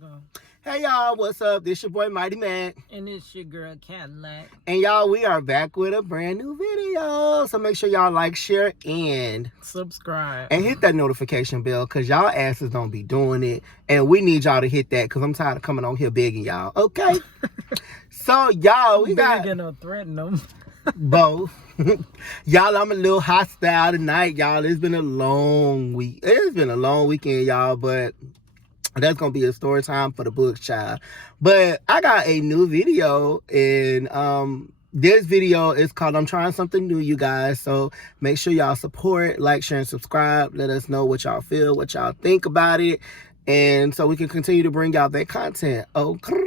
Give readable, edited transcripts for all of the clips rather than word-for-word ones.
Go. Hey y'all, what's up? This your boy Mighty Mac. And it's your girl Cadillac. And y'all, we are back with a brand new video. So make sure y'all like, share, and subscribe. And hit that notification bell, because y'all asses don't be doing it. And we need y'all to hit that, because I'm tired of coming on here begging y'all. Okay? So y'all, we got... begging or threatening them. Both. Y'all, I'm a little hostile tonight, y'all. It's been a long week. It's been a long weekend, y'all, but... that's going to be a story time for the books, child. But I got a new video, and this video is called I'm Trying Something New, you guys. So make sure y'all support, like, share, and subscribe. Let us know what y'all feel, what y'all think about it. And so we can continue to bring y'all that content. Okay.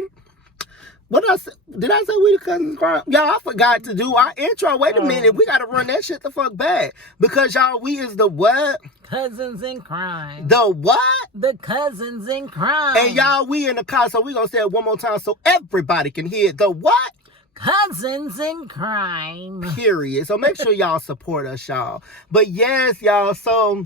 What else? Did I say we the cousins crime? Y'all, I forgot to do our intro. Wait a minute. We got to run that shit the fuck back. Because, y'all, we is the what? Cousins in crime. The what? The cousins in crime. And, y'all, we in the car, so we going to say it one more time so everybody can hear it. The what? Cousins in crime. Period. So make sure y'all support us, y'all. But, yes, y'all, so...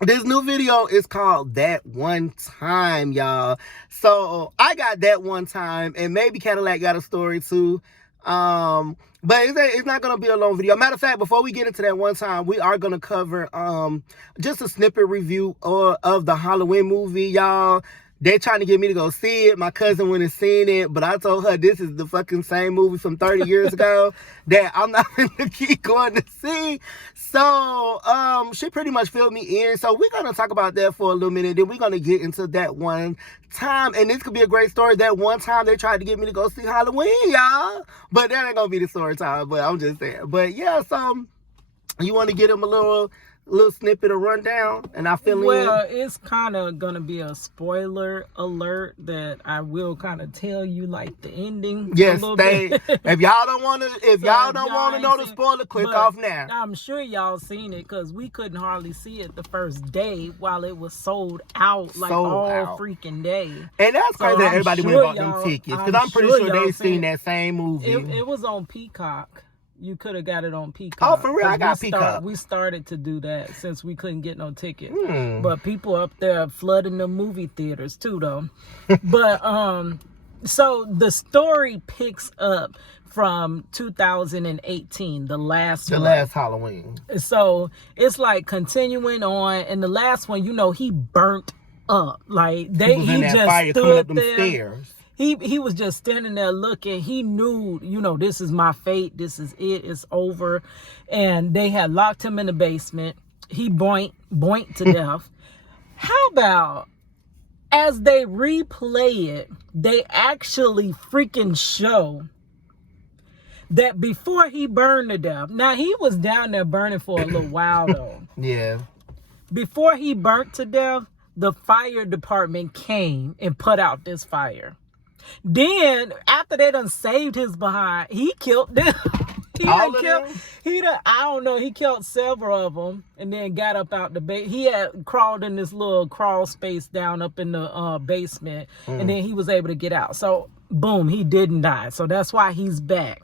this new video is called That One Time, y'all. So I got that one time, and maybe Cadillac got a story too. But it's not gonna be a long video. Matter of fact, before we get into that one time, we are gonna cover just a snippet review of the Halloween movie, y'all. They trying to get me to go see it. My cousin went and seen it, but I told her this is the fucking same movie from 30 years ago that I'm not going to keep going to see. So, she pretty much filled me in. So, we're going to talk about that for a little minute. Then we're going to get into that one time. And this could be a great story. That one time they tried to get me to go see Halloween, y'all. But that ain't going to be the story time. But I'm just saying. But, yeah, so you want to get them a little snippet of rundown, and I feel it's kind of gonna be a spoiler alert that I will kind of tell you like the ending. Yes, if y'all don't want to, know the spoiler, click off now. I'm sure y'all seen it because we couldn't hardly see it the first day while it was sold out all freaking day. And that's crazy that everybody went and bought them tickets, because I'm pretty sure they seen that same movie. It was on Peacock. You could have got it on Peacock. Oh, for real? I got Peacock. We started to do that since we couldn't get no ticket. But people up there flooding the movie theaters too, though. But so the story picks up from 2018, the last Halloween. So it's like continuing on, and the last one, he burnt up. Like he just fire stood up them there. Stairs. He was just standing there looking. He knew, this is my fate. This is it. It's over. And they had locked him in the basement. He boinked to death. How about, as they replay it, they actually freaking show that before he burned to death. Now, he was down there burning for a little while, though. Yeah. Before he burnt to death, the fire department came and put out this fire. Then, after they done saved his behind, he killed them. I don't know, he killed several of them and then got up out the base. He had crawled in this little crawl space down up in the basement, and then he was able to get out. So, boom, he didn't die. So, that's why he's back.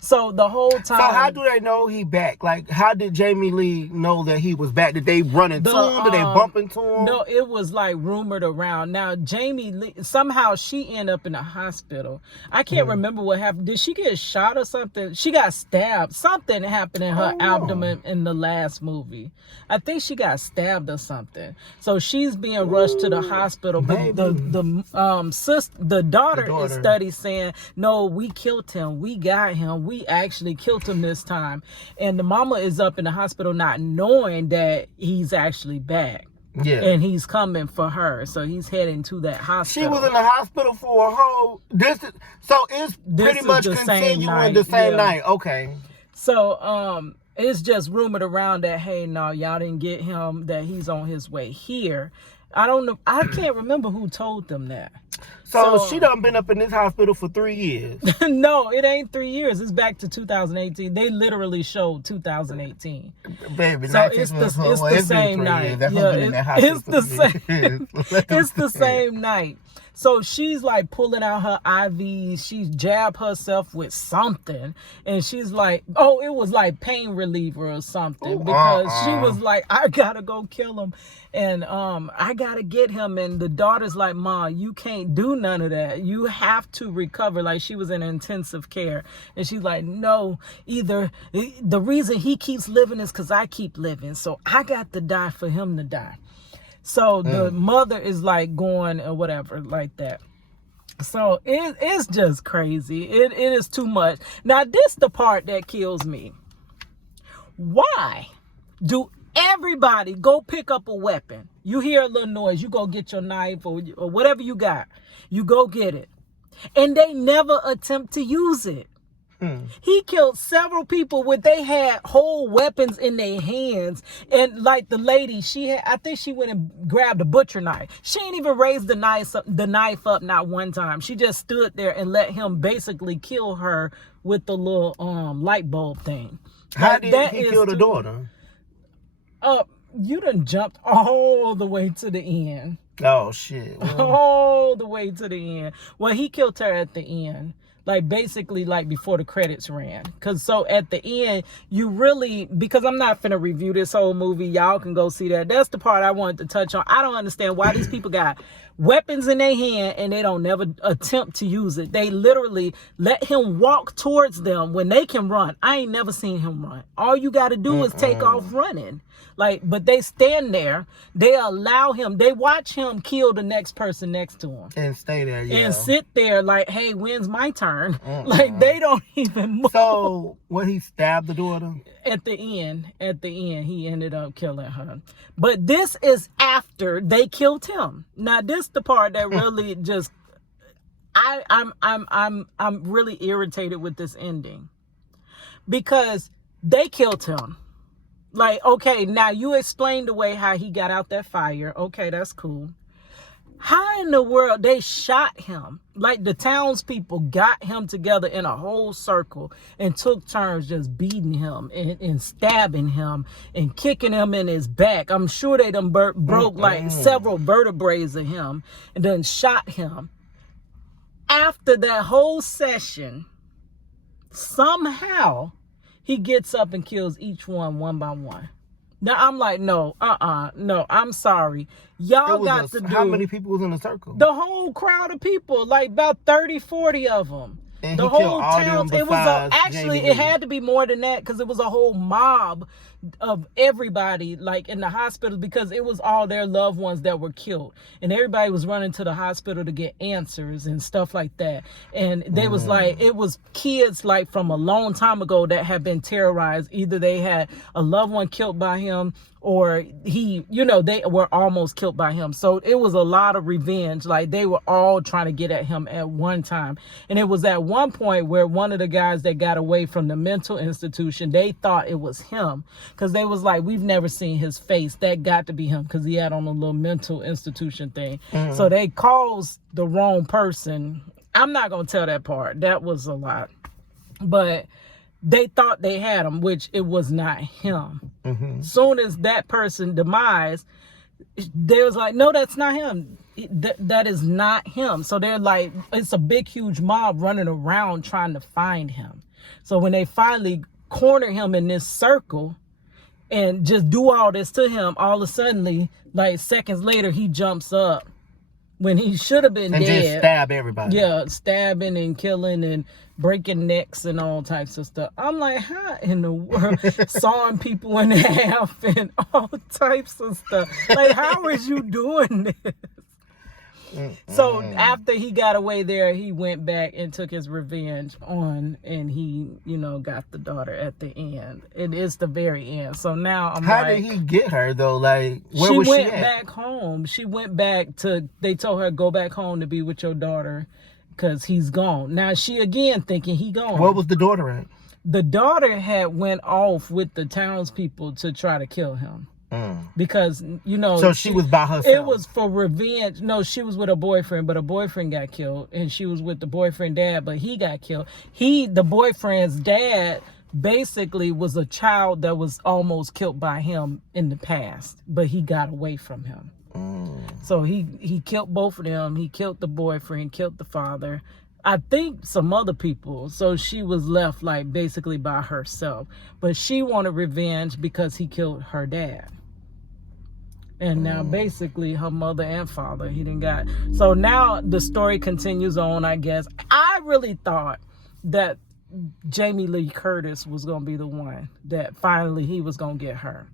So the whole time. So how do they know he back? Like, how did Jamie Lee know that he was back? Did they run into him? Did they bump into him? No, it was like rumored around. Now Jamie Lee, somehow she ended up in a hospital. I can't remember what happened. Did she get shot or something? She got stabbed. Something happened in her abdomen in the last movie. I think she got stabbed or something. So she's being rushed to the hospital. But the daughter is study saying, no, we killed him. We got him. We actually killed him this time. And the mama is up in the hospital not knowing that he's actually back. Yeah. And he's coming for her. So he's heading to that hospital. She was in the hospital for a whole... So it's pretty much continuing the same night. Okay. So it's just rumored around that, hey, no, y'all didn't get him, that he's on his way here. I don't know. I can't remember who told them that. So she done been up in this hospital for 3 years. No, it ain't 3 years. It's back to 2018. They literally showed 2018. Baby, so it's the same night. Yeah, it's the same. It's the same night. So she's like pulling out her IVs. She jabbed herself with something. And she's like, oh, it was like pain reliever or something. Because she was like, I gotta go kill him. And I gotta get him. And the daughter's like, Ma, you can't do none of that. You have to recover. Like, she was in intensive care. And she's like, no, either the reason he keeps living is because I keep living. So I got to die for him to die. So the mother is like going or whatever like that. So it's just crazy. It is too much. Now, this the part that kills me. Why do everybody go pick up a weapon? You hear a little noise, you go get your knife or whatever you got. You go get it. And they never attempt to use it. He killed several people with they had whole weapons in their hands. And like the lady, I think she went and grabbed a butcher knife. She ain't even raised the knife up not one time. She just stood there and let him basically kill her with the little light bulb thing. How did he kill the daughter? You done jumped all the way to the end. Oh shit. Well, all the way to the end. Well, he killed her at the end. Like basically like before the credits ran. Cause so at the end, you really, because I'm not finna review this whole movie. Y'all can go see that. That's the part I wanted to touch on. I don't understand why these people got weapons in their hand and they don't never attempt to use it. They literally let him walk towards them when they can run. I ain't never seen him run. All you got to do is take off running. Like, but they stand there, they allow him, they watch him kill the next person next to him. And stay there, yeah. And sit there like, hey, when's my turn? Like, they don't even move. So, when he stabbed the daughter? At the end, he ended up killing her. But this is after they killed him. Now, this the part that really just, I'm really irritated with this ending. Because they killed him. Like, okay, now you explained the way how he got out that fire. Okay, that's cool. How in the world they shot him? Like the townspeople got him together in a whole circle and took turns just beating him and stabbing him and kicking him in his back. I'm sure they done broke like several vertebrae of him and then shot him. After that whole session, somehow he gets up and kills each one by one. Now I'm like, no, no, I'm sorry. Y'all got to do. How many people was in the circle? The whole crowd of people, like about 30, 40 of them. And the whole town. It was actually, it had to be more than that because it was a whole mob of everybody like in the hospital because it was all their loved ones that were killed and everybody was running to the hospital to get answers and stuff like that. And they was like, it was kids like from a long time ago that had been terrorized. Either they had a loved one killed by him or he, you know, they were almost killed by him. So it was a lot of revenge. Like they were all trying to get at him at one time. And it was at one point where one of the guys that got away from the mental institution, they thought it was him. Because they was like, we've never seen his face. That got to be him because he had on a little mental institution thing. So they caused the wrong person. I'm not going to tell that part. That was a lot. But they thought they had him, which it was not him. Soon as that person demise, they was like, no, that's not him. That is not him. So they're like, it's a big, huge mob running around trying to find him. So when they finally corner him in this circle, and just do all this to him, all of a sudden, like seconds later, he jumps up when he should have been dead. And just stab everybody. Yeah, stabbing and killing and breaking necks and all types of stuff. I'm like, how in the world? Sawing people in half and all types of stuff. Like, how is you doing this? So after he got away there, he went back and took his revenge on, and he, you know, got the daughter at the end. It is the very end. So now I'm How like, did he get her though? Like, where was she at? She went back home. She went back to, they told her, go back home to be with your daughter because he's gone. Now she again thinking he gone. Where was the daughter at? The daughter had went off with the townspeople to try to kill him. Because, you know, so she was by herself. It was for revenge. No, she was with a boyfriend, but her boyfriend got killed, and she was with the boyfriend dad, but he got killed. The boyfriend's dad basically was a child that was almost killed by him in the past, but he got away from him. So he killed both of them. He killed the boyfriend, killed the father. I think some other people. So she was left like basically by herself. But she wanted revenge because he killed her dad. And now basically her mother and father, he didn't got. So now the story continues on, I guess. I really thought that Jamie Lee Curtis was going to be the one that finally he was going to get her.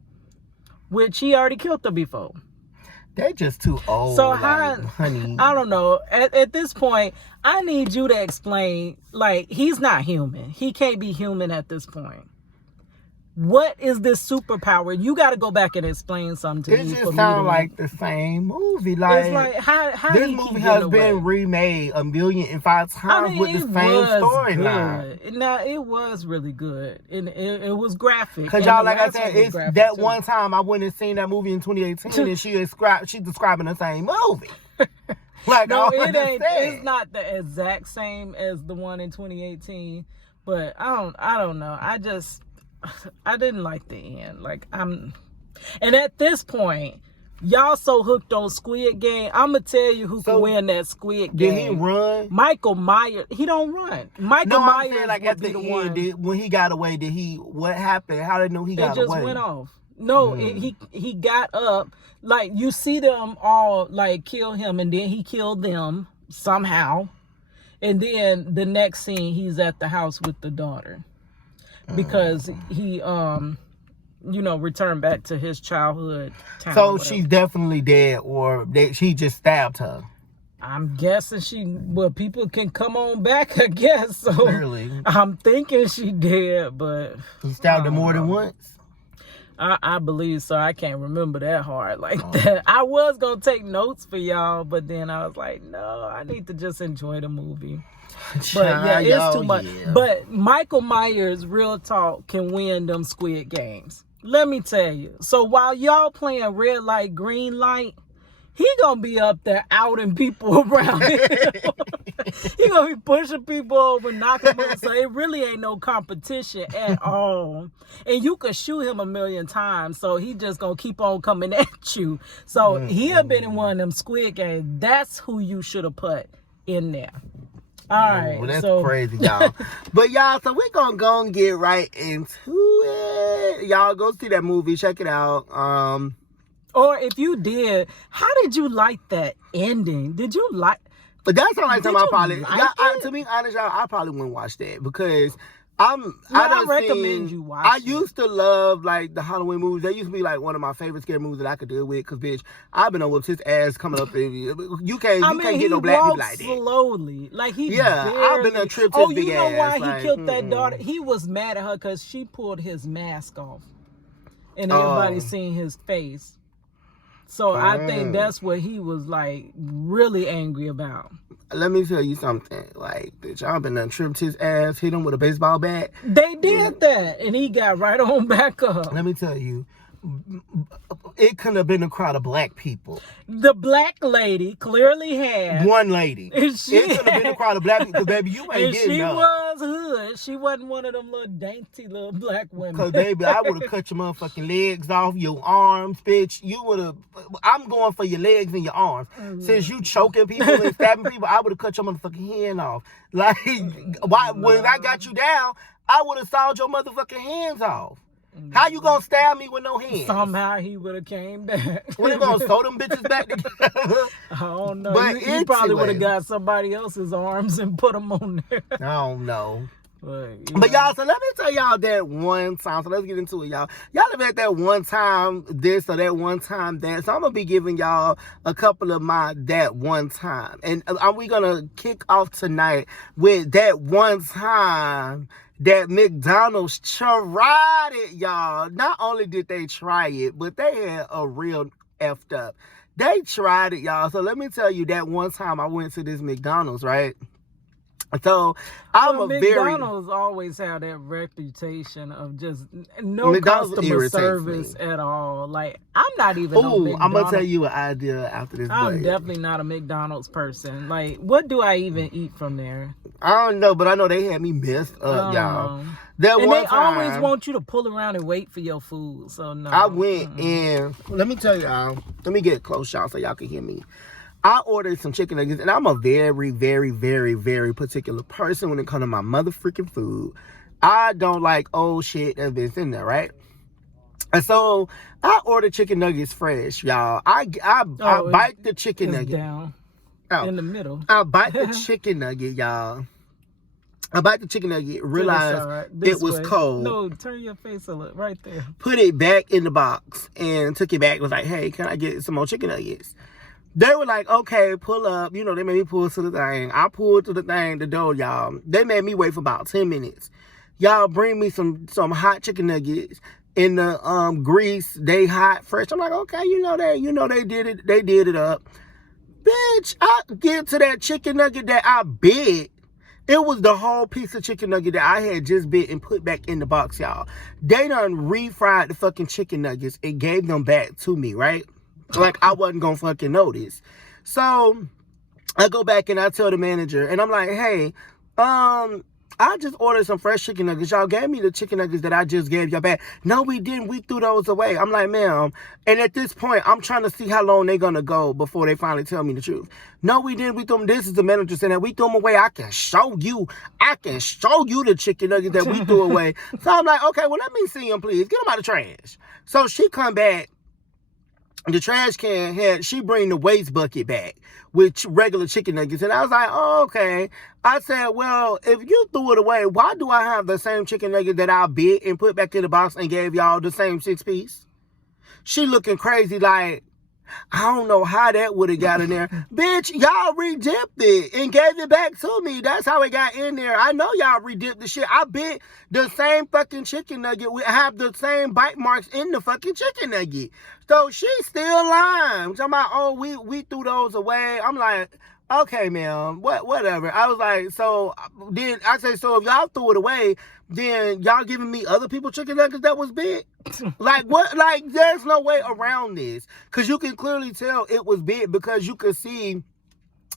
Which he already killed her before. They're just too old. So honey. I don't know. At this point, I need you to explain. Like, he's not human. He can't be human at this point. What is this superpower? You got to go back and explain something to me. It just sounds like the same movie. Like, it's like how this movie has been remade 1,005 times with the same storyline. Now it was really good, and it was graphic. Because y'all, like I said, it's that too. One time I went and seen that movie in 2018, and she's describing the same movie. Like, no, it ain't. It's not the exact same as the one in 2018, but I don't know. I didn't like the end. And at this point, y'all so hooked on Squid Game. I'm gonna tell you who can win that Squid Game. Did he run? Michael Myers. He don't run. Michael Myers. I'm saying, like, at the end, when he got away, what happened? How did they know he got away? It just went off. No, he got up. Like, you see them all like kill him, and then he killed them somehow. And then the next scene, he's at the house with the daughter. Because he returned back to his childhood town. So she's definitely dead, or she just stabbed her. I'm guessing people can come on back, I guess. So really? I'm thinking she dead, but he stabbed her more than once. I believe so. I can't remember that hard like that. I was gonna take notes for y'all, but then I was like, no, I need to just enjoy the movie. But yeah, it's too much. Yeah. But Michael Myers, real talk, can win them Squid Games. Let me tell you. So while y'all playing red light, green light, he gonna be up there outing people around him. He gonna be pushing people over, knocking them over. So it really ain't no competition at all. And you could shoot him 1,000,000 times, so he just gonna keep on coming at you. So he have been in one of them Squid Games. That's who you should have put in there. All right, well, that's crazy, y'all. But y'all, so we're gonna go and get right into it. Y'all go see that movie, check it out. Or if you did, how did you like that ending? Did you like? But that's the only time I probably. Like to be honest, y'all, I probably wouldn't watch that because I recommend you watch. I used to love like the Halloween movies. They used to be like one of my favorite scary movies that I could deal with. Cause bitch, I've been on with his ass coming up. You can't get no black people like that. Slowly, like he. I've been on trips. Oh, you know why he killed that daughter? He was mad at her because she pulled his mask off, and everybody seen his face. So I think that's what he was like really angry about. Let me tell you something. Like, bitch, I've been done tripped his ass, hit him with a baseball bat. They did that, and he got right on back up. Let me tell you, it couldn't have been a crowd of black people. The black lady clearly had one lady. It couldn't have been a crowd of black people, baby, you ain't getting up. She was hood. She wasn't one of them little dainty little black women. Because, baby, I would have cut your motherfucking legs off, your arms, bitch. You would have. I'm going for your legs and your arms. Since you choking people and stabbing people, I would have cut your motherfucking hand off. Like, when I got you down, I would have sawed your motherfucking hands off. How you gonna stab me with no hands? Somehow he would have came back. What, you gonna sew them bitches back together? I don't know. But he probably would have got somebody else's arms and put them on there. I don't know. But y'all, so let me tell y'all that one time. So let's get into it, y'all. Y'all have had that one time this or that one time that. So I'm gonna be giving y'all a couple of my that one time, and we gonna kick off tonight with that one time that McDonald's tried it, y'all. Not only did they try it, but they had a real effed up. They tried it, y'all. So let me tell you that one time I went to this McDonald's, right? So McDonald's always have that reputation of just no customer service at all. Like, I'm not even. Oh, I'm gonna tell you an idea after this. I'm definitely not a McDonald's person. Like, what do I even eat from there? I don't know, but I know they had me messed up, y'all. That and one they time, always want you to pull around and wait for your food. So no. I went and let me tell y'all. Let me get close, y'all, so y'all can hear me. I ordered some chicken nuggets, and I'm a very, very, very, very particular person when it comes to my motherfucking food. I don't like old shit that's been in there, right? And so I ordered chicken nuggets fresh, y'all. I bite the chicken nugget down in the middle. I bite the chicken nugget, y'all. I bite the chicken nugget, realized it was cold. No, turn your face a little right there. Put it back in the box and took it back. Was like, hey, can I get some more chicken nuggets? They were like, okay, pull up. You know, they made me pull to the thing. I pulled to the thing, the door, y'all. They made me wait for about 10 minutes. Y'all bring me some hot chicken nuggets in the grease. They hot, fresh. I'm like, okay, they did it. They did it up. Bitch, I get to that chicken nugget that I bit. It was the whole piece of chicken nugget that I had just bit and put back in the box, y'all. They done refried the fucking chicken nuggets and gave them back to me, right? Like, I wasn't gonna fucking notice. So, I go back and I tell the manager, and I'm like, hey, I just ordered some fresh chicken nuggets. Y'all gave me the chicken nuggets that I just gave y'all back. No, we didn't. We threw those away. I'm like, ma'am. And at this point, I'm trying to see how long they're going to go before they finally tell me the truth. No, we didn't. We threw them. This is the manager saying that we threw them away. I can show you the chicken nuggets that we threw away. So I'm like, okay, well, let me see them, please. Get them out of the trash. So she come back. The trash can she bring the waste bucket back with regular chicken nuggets. And I was like, oh, okay. I said, well, if you threw it away, why do I have the same chicken nugget that I bit and put back in the box and gave y'all the same 6-piece? She looking crazy like, I don't know how that would have got in there. Bitch, y'all redipped it and gave it back to me. That's how it got in there. I know y'all redipped the shit. I bit the same fucking chicken nugget. We have the same bite marks in the fucking chicken nugget. So she's still lying. Talking about, oh, we threw those away. I'm like, okay, ma'am, whatever. I was like, so then I say, so if y'all threw it away, then y'all giving me other people chicken nuggets that was big? Like, what? Like, there's no way around this. Because you can clearly tell it was big because you could see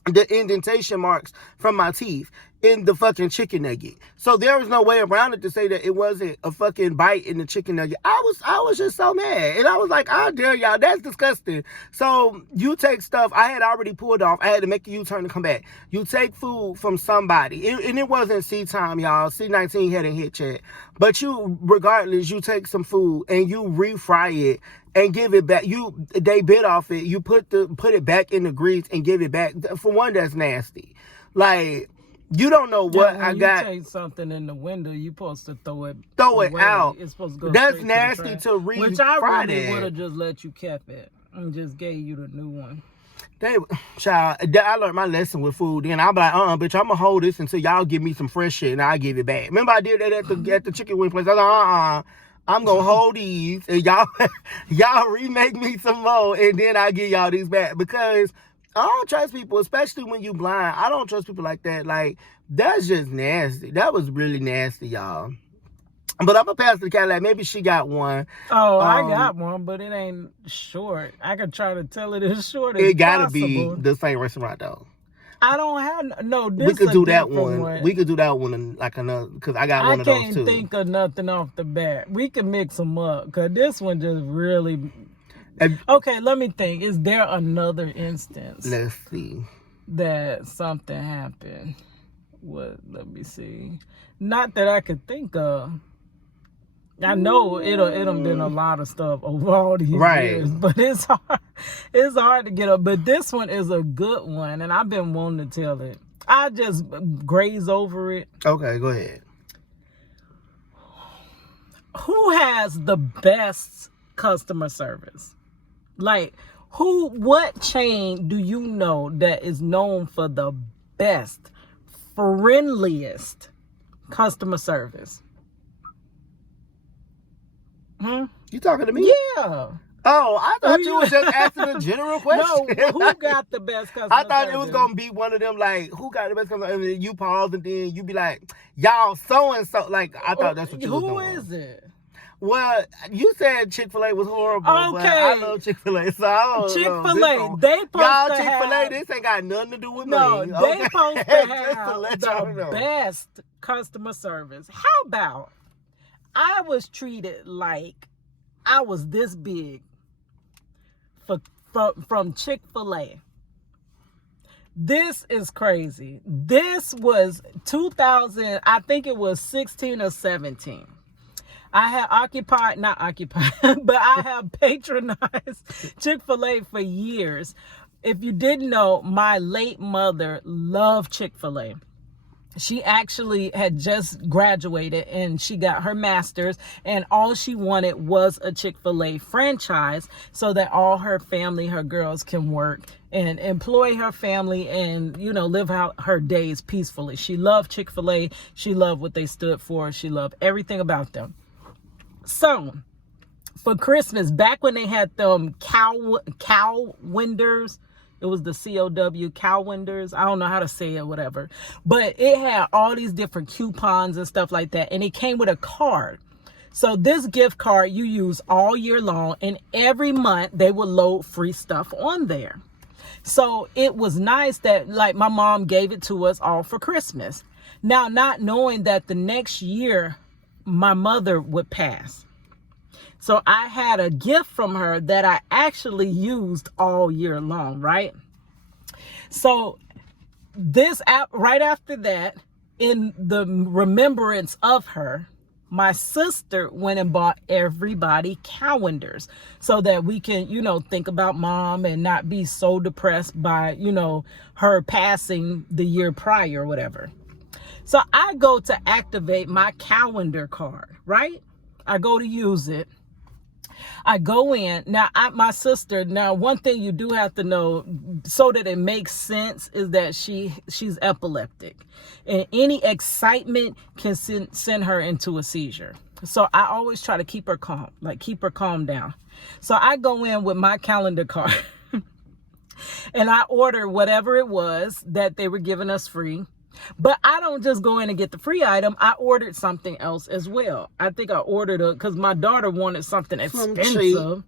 the indentation marks from my teeth in the fucking chicken nugget. So there was no way around it to say that it wasn't a fucking bite in the chicken nugget. I was just so mad. And I was like, I dare y'all. That's disgusting. So you take stuff I had already pulled off. I had to make a U-turn to come back. You take food from somebody. And it wasn't C time, y'all. C19 hadn't hit yet. But regardless, you take some food and you refry it and give it back. They bit off it. You put it back in the grease and give it back. For one, that's nasty. Like, you don't know what I got. You take something in the window, you supposed to throw it out. It's supposed to go. That's nasty to refry. Which I really would have just let you kept it and just gave you the new one. Child, I learned my lesson with food. Then I'll be like, bitch, I'm gonna hold this until y'all give me some fresh shit and I'll give it back. Remember I did that at the chicken wing place. I was like, I'm gonna hold these and y'all remake me some more and then I'll give y'all these back. Because I don't trust people, especially when you blind. I don't trust people like that. Like, that's just nasty. That was really nasty, y'all. But I'm gonna pass the Cadillac. Maybe she got one. Oh, I got one, but it ain't short. I could try to tell it as short as possible. It gotta be the same restaurant though. I don't have no. This we could do that one. We could do that one like another because I got one of those too. I can't think of nothing off the bat. We can mix them up because this one just really. Okay, let me think. Is there another instance? Let's see. That something happened. What? Let me see. Not that I could think of. I know it'll been a lot of stuff over all these years, but it's hard to get up. But this one is a good one, and I've been wanting to tell it. I just graze over it. Okay, go ahead. Who has the best customer service? Like, what chain do you know that is known for the best, friendliest customer service? You talking to me? Yeah. Oh, I thought you was just asking a general question. No, who got the best customer service? I thought it was going to be one of them, like, who got the best customer service? And you pause and then you be like, y'all so-and-so. Like, I thought that's what you was doing. Who is it? Well, you said Chick-fil-A was horrible, but Okay. I love Chick-fil-A, so I don't know. Chick-fil-A, they supposed y'all to Chick-fil-A, have, this ain't got nothing to do with no, me. they Okay? supposed to Just to have let y'all the know. best customer service. How about I was treated like I was this big from Chick-fil-A. This is crazy. This was 2000, I think it was 16 or 17. I have not occupied, but I have patronized Chick-fil-A for years. If you didn't know, my late mother loved Chick-fil-A. She actually had just graduated and she got her master's, and all she wanted was a Chick-fil-A franchise so that all her family, her girls, can work and employ her family and, you know, live out her days peacefully. She loved Chick-fil-A. She loved what they stood for. She loved everything about them. So for Christmas, back when they had them cow winders, it was the COW, cow winders. I don't know how to say it, whatever. But it had all these different coupons and stuff like that. And it came with a card. So this gift card you use all year long. And every month they would load free stuff on there. So it was nice that, like, my mom gave it to us all for Christmas. Now, not knowing that the next year my mother would pass. So I had a gift from her that I actually used all year long, right? So this app, right after that, in the remembrance of her, my sister went and bought everybody calendars so that we can, you know, think about mom and not be so depressed by, you know, her passing the year prior or whatever. So I go to activate my calendar card, right? I go to use it. I go in. Now, my sister, now one thing you do have to know so that it makes sense is that she's epileptic. And any excitement can send her into a seizure. So I always try to keep her calm, like keep her calm down. So I go in with my calendar card and I order whatever it was that they were giving us free. But I don't just go in and get the free item. I ordered something else as well. I think I ordered because my daughter wanted something expensive.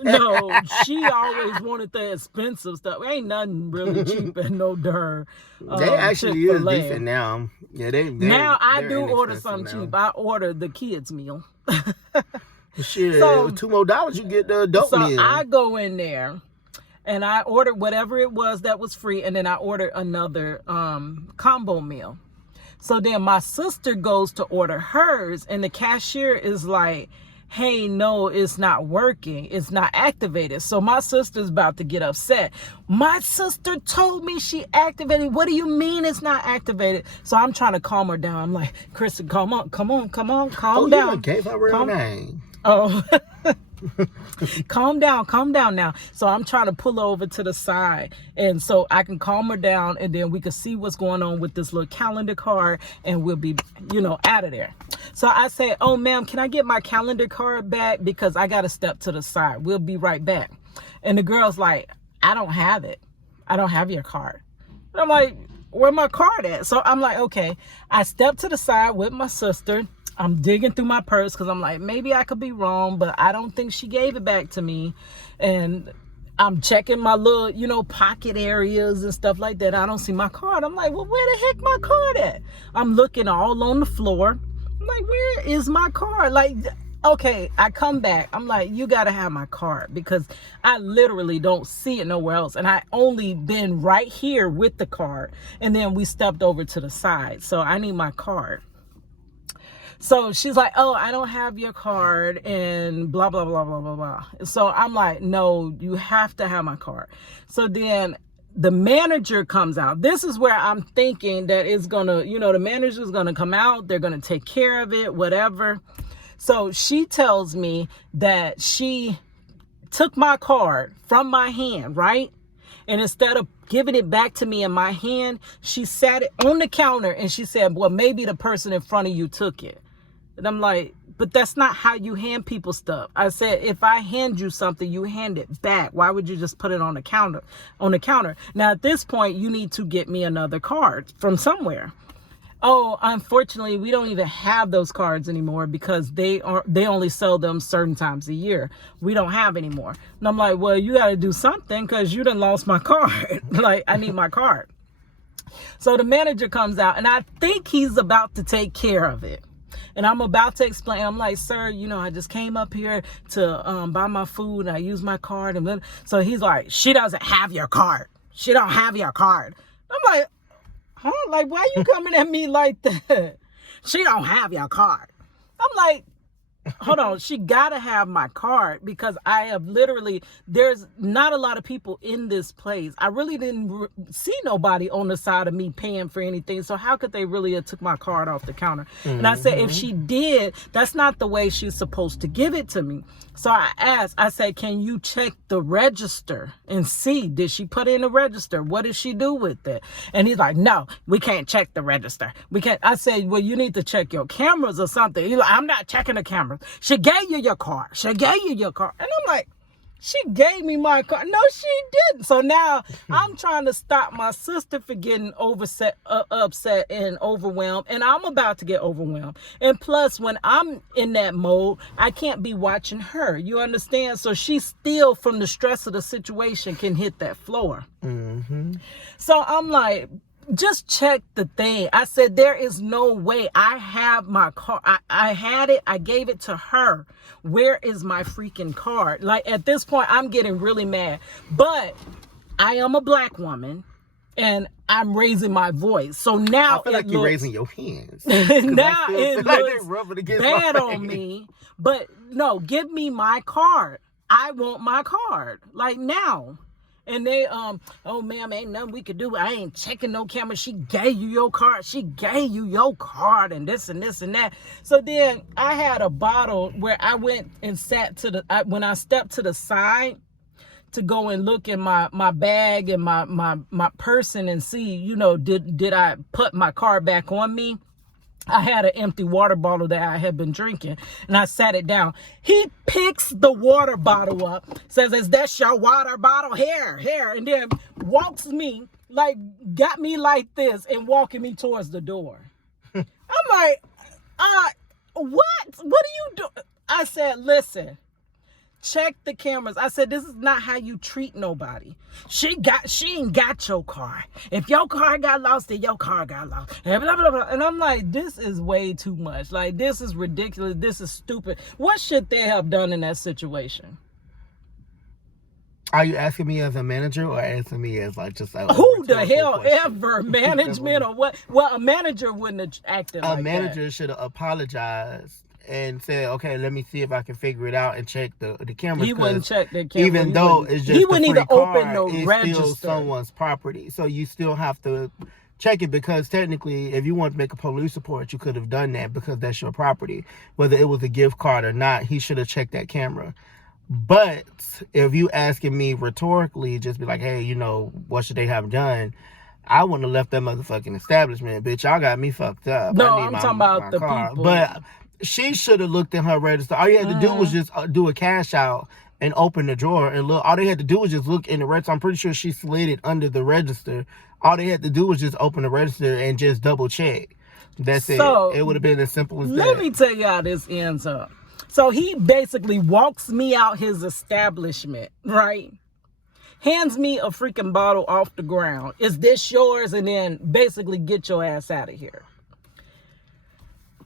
No, she always wanted the expensive stuff. Ain't nothing really cheap at no darn. They actually Chick-fil-A. is decent now. Yeah, now I do order something cheap. I order the kids meal. Shit, So, with $2 more, you get the adult meal. So I go in there. And I ordered whatever it was that was free. And then I ordered another combo meal. So then my sister goes to order hers. And the cashier is like, hey, no, it's not working. It's not activated. So my sister's about to get upset. My sister told me she activated. What do you mean it's not activated? So I'm trying to calm her down. I'm like, Kristen, come on, calm down. You gave her real name. Oh, calm down now. So I'm trying to pull over to the side and so I can calm her down and then we can see what's going on with this little calendar card and we'll be, you know, out of there. So I say, oh, ma'am, can I get my calendar card back? Because I got to step to the side. We'll be right back. And the girl's like, I don't have it. I don't have your card. And I'm like, where my card at? So I'm like, okay. I step to the side with my sister. I'm digging through my purse because I'm like, maybe I could be wrong, but I don't think she gave it back to me. And I'm checking my little, you know, pocket areas and stuff like that. I don't see my card. I'm like, well, where the heck my card at? I'm looking all on the floor. I'm like, where is my card? Like, okay, I come back. I'm like, you got to have my card because I literally don't see it nowhere else. And I only been right here with the card. And then we stepped over to the side. So I need my card. So she's like, oh, I don't have your card and blah, blah, blah, blah, blah, blah. So I'm like, no, you have to have my card. So then the manager comes out. This is where I'm thinking that it's going to, you know, the manager's going to come out. They're going to take care of it, whatever. So she tells me that she took my card from my hand, right? And instead of giving it back to me in my hand, she sat it on the counter and she said, well, maybe the person in front of you took it. And I'm like, but that's not how you hand people stuff. I said, if I hand you something, you hand it back. Why would you just put it on the counter? Now, at this point, you need to get me another card from somewhere. Oh, unfortunately, we don't even have those cards anymore because they only sell them certain times a year. We don't have anymore. And I'm like, well, you got to do something because you done lost my card. Like, I need my card. So the manager comes out, and I think he's about to take care of it. And I'm about to explain. I'm like, sir, you know, I just came up here to buy my food, and I used my card. And then, so he's like, she doesn't have your card. She don't have your card. I'm like, huh? Like, why you coming at me like that? She don't have your card. I'm like, hold on. She got to have my card because I have literally, there's not a lot of people in this place. I really didn't see nobody on the side of me paying for anything. So how could they really have took my card off the counter? And I said, if she did, that's not the way she's supposed to give it to me. So I asked, I said, can you check the register and see, did she put in the register? What did she do with it? And he's like, no, we can't check the register. We can't. I said, well, you need to check your cameras or something. He's like, I'm not checking the cameras. She gave you your card. She gave you your card. And I'm like, she gave me my card. No, she didn't. So now I'm trying to stop my sister from getting upset and overwhelmed. And I'm about to get overwhelmed. And plus, when I'm in that mode, I can't be watching her. You understand? So she still, from the stress of the situation, can hit that floor. Mm-hmm. So I'm like, just check the thing. I said, there is no way. I have my card. I had it. I gave it to her. Where is my freaking card? Like, at this point, I'm getting really mad. But I am a black woman, and I'm raising my voice. So now I feel like you're raising your hands. Now it like looks bad on me. But no, give me my card. I want my card. Like, now. And they, oh, ma'am, ain't nothing we could do. I ain't checking no camera. She gave you your card. She gave you your card and this and this and that. So then I had a bottle where I went and sat when I stepped to the side to go and look in my bag and my person and see, you know, did I put my card back on me? I had an empty water bottle that I had been drinking, and I sat it down. He picks the water bottle up, says, is that your water bottle? Here, and then walks me, like, got me like this and walking me towards the door. I'm like, what? What are you doing? I said, listen, check the cameras. I said, this is not how you treat nobody. She ain't got your car. If your car got lost, then your car got lost. And blah, blah, blah. And I'm like, this is way too much. Like, this is ridiculous. This is stupid. What should they have done in that situation? Are you asking me as a manager or asking me as like just a who the hell question? Ever management or what? Well, a manager wouldn't have acted like that. A manager should have apologized and said, okay, let me see if I can figure it out and check the cameras. He wouldn't check the camera. Even though it's just he wouldn't even open no it's register. Still someone's property. So you still have to check it because technically if you want to make a police report, you could have done that because that's your property. Whether it was a gift card or not, he should have checked that camera. But if you asking me rhetorically, just be like, hey, you know, what should they have done? I wouldn't have left that motherfucking establishment. Bitch, y'all got me fucked up. No, I'm talking about the people. But she should have looked in her register. All you had to do was just do a cash out and open the drawer and look. All they had to do was just look in the register. I'm pretty sure she slid it under the register. All they had to do was just open the register and just double check. That's it. It would have been as simple as that. Let me tell you how this ends up. So he basically walks me out his establishment, right? Hands me a freaking bottle off the ground. Is this yours? And then basically get your ass out of here.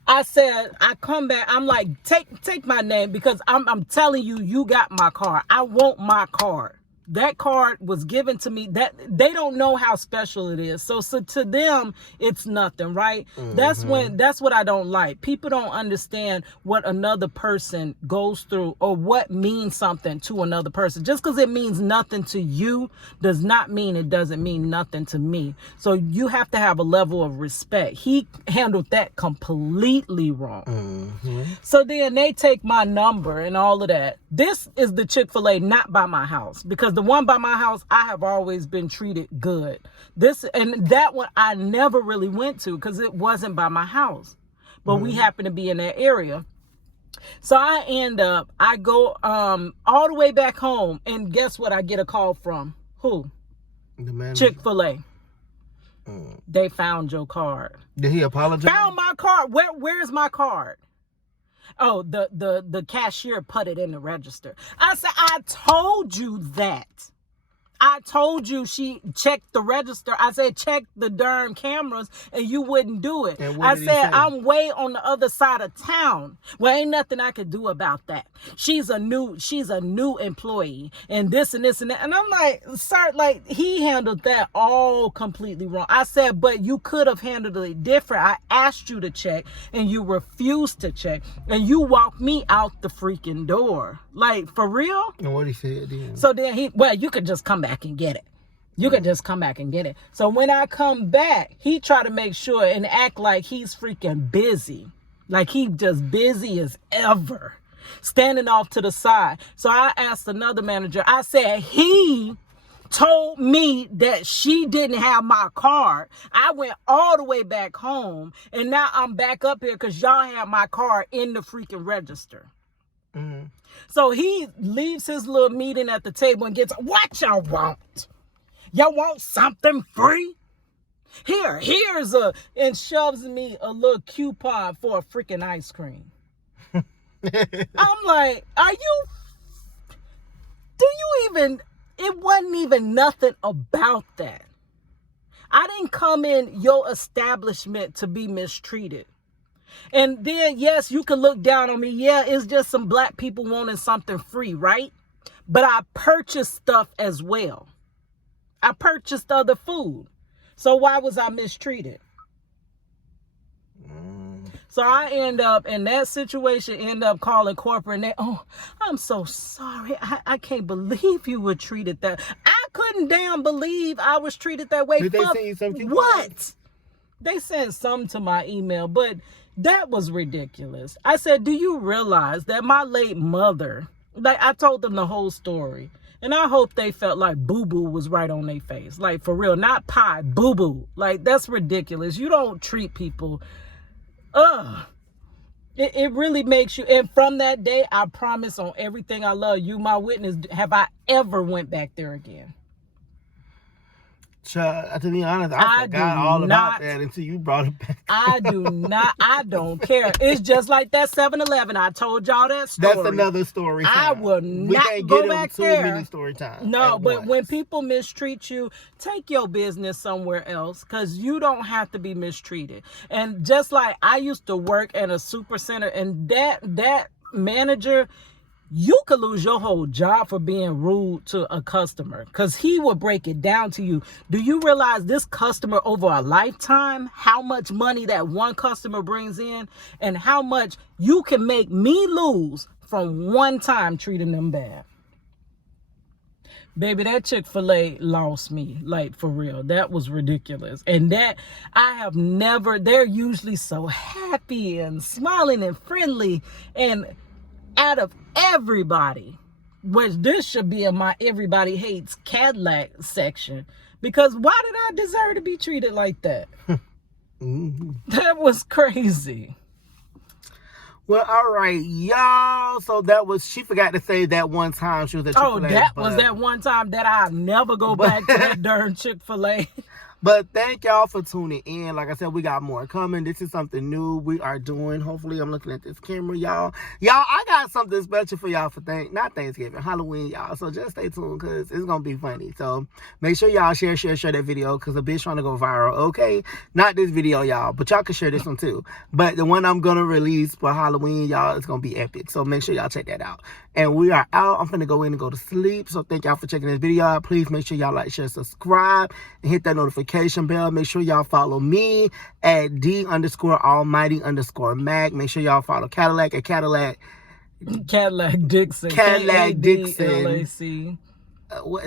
I said, I come back. I'm like, take my name because I'm telling you, you got my card. I want my card. That card was given to me. That they don't know how special it is. So to them, it's nothing, right? Mm-hmm. That's what I don't like. People don't understand what another person goes through or what means something to another person. Just because it means nothing to you does not mean it doesn't mean nothing to me. So you have to have a level of respect. He handled that completely wrong. Mm-hmm. So then they take my number and all of that. This is the Chick-fil-A not by my house because the one by my house, I have always been treated good. That one I never really went to because it wasn't by my house. But we happen to be in that area. So I go all the way back home. And guess what? I get a call from who? The manager. Chick-fil-A. They found your card. Did he apologize? Found my card. Where's my card? Oh, the cashier put it in the register. I said, I told you that. I told you she checked the register. I said, check the darn cameras, and you wouldn't do it. I said, I'm way on the other side of town. Well, ain't nothing I could do about that. She's a new employee, and this and this and that. And I'm like, sir, like, he handled that all completely wrong. I said, but you could have handled it different. I asked you to check, and you refused to check, and you walked me out the freaking door. Like, for real? And what he said then? So then you could just come back and get it. You could just come back and get it. So when I come back, he tried to make sure and act like he's freaking busy. Like he just busy as ever. Standing off to the side. So I asked another manager, I said, he told me that she didn't have my card. I went all the way back home, and now I'm back up here because y'all have my card in the freaking register. Mm-hmm. So he leaves his little meeting at the table and gets, what y'all want? Y'all want something free? Here's and shoves me a little coupon for a freaking ice cream. I'm like, it wasn't even nothing about that. I didn't come in your establishment to be mistreated. And then, yes, you can look down on me. Yeah, it's just some black people wanting something free, right? But I purchased stuff as well. I purchased other food. So why was I mistreated? So I end up in that situation, calling corporate, and I'm so sorry. I can't believe you were treated that. I couldn't damn believe I was treated that way. Did they send you something? What? They sent some to my email, but that was ridiculous. I said, do you realize that my late mother, like, I told them the whole story, and I hope they felt like boo-boo was right on their face. Like, for real, not pie, boo-boo. Like, that's ridiculous. You don't treat people. It really makes you. And from that day, I promise on everything I love, you my witness, have I ever went back there again? To be honest, I forgot all about that until you brought it back. I don't care. It's just like that 7-Eleven. I told y'all that story. That's another story time. I will not go back there. Many story time no, but when people mistreat you, take your business somewhere else, because you don't have to be mistreated. And just like I used to work at a super center, and that manager, you could lose your whole job for being rude to a customer, because he will break it down to you. Do you realize this customer over a lifetime, how much money that one customer brings in, and how much you can make me lose from one time treating them bad? Baby, that Chick-fil-A lost me, like, for real. That was ridiculous. And that I have never, they're usually so happy and smiling and friendly, and out of everybody, which this should be in my everybody hates Cadillac section, because why did I deserve to be treated like that? That was crazy. Well, all right, y'all. So she forgot to say that one time she was at Chick-fil-A. That was that one time that I'll never go back to that darn Chick-fil-A. But thank y'all for tuning in. Like I said, we got more coming. This is something new we are doing. Hopefully, I'm looking at this camera, y'all. I got something special for y'all for not Thanksgiving, Halloween, y'all. So just stay tuned, because it's going to be funny. So make sure y'all share that video, because the bitch trying to go viral, okay? Not this video, y'all, but y'all can share this one too. But the one I'm going to release for Halloween, y'all, it's going to be epic. So make sure y'all check that out. And we are out. I'm finna go in and go to sleep. So thank y'all for checking this video out. Please make sure y'all like, share, subscribe, and hit that notification bell. Make sure y'all follow me at D_Almighty_Mac. Make sure y'all follow Cadillac at Cadillac Dixon. Cadillac Dixon. K-A-D-L-A-C.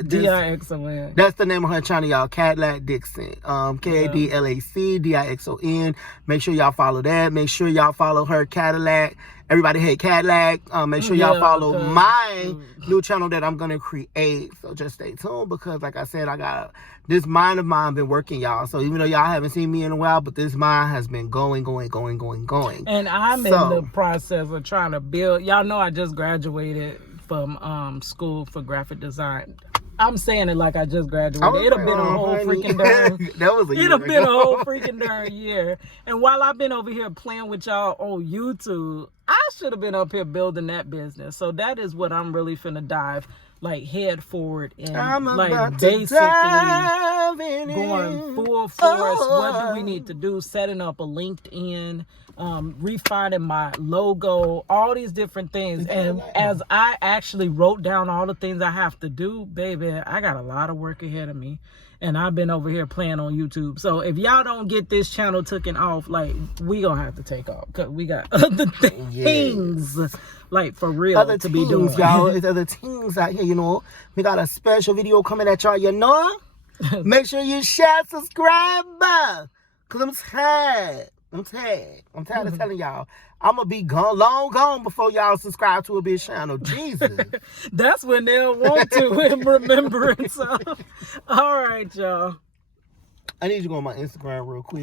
D-I-X-O-N. That's the name of her channel, y'all. Cadillac Dixon. K-A-D-L-A-C-D-I-X-O-N. Make sure y'all follow that. Make sure y'all follow her Cadillac. Everybody hate Cadillac. Make sure y'all follow my new channel that I'm going to create. So just stay tuned, because like I said, I got this mind of mine been working, y'all. So even though y'all haven't seen me in a while, but this mind has been going. And I'm in the process of trying to build. Y'all know I just graduated from school for graphic design. I'm saying it like I just I graduated. was It'll like, been a whole honey. freaking darn. That was a year It'll been a ago. whole freaking darn year. And while I've been over here playing with y'all on YouTube, I should have been up here building that business. So that is what I'm really finna dive like head forward and I'm like about basically to dive in going it. full force. What do we need to do? Setting up a LinkedIn, refining my logo, all these different things. And as I actually wrote down all the things I have to do, baby, I got a lot of work ahead of me. And I've been over here playing on YouTube. So if y'all don't get this channel taken off, like, we gonna have to take off. Because we got other things, like, for real, Other to teams, be doing. y'all. It's other teams out here, you know. We got a special video coming at y'all, you know. Make sure you share, subscribe. Because I'm tired. I'm tired of telling y'all. I'm going to be long gone before y'all subscribe to a bitch channel. Jesus. That's when they'll want to in remembrance of. All right, y'all. I need you to go on my Instagram real quick.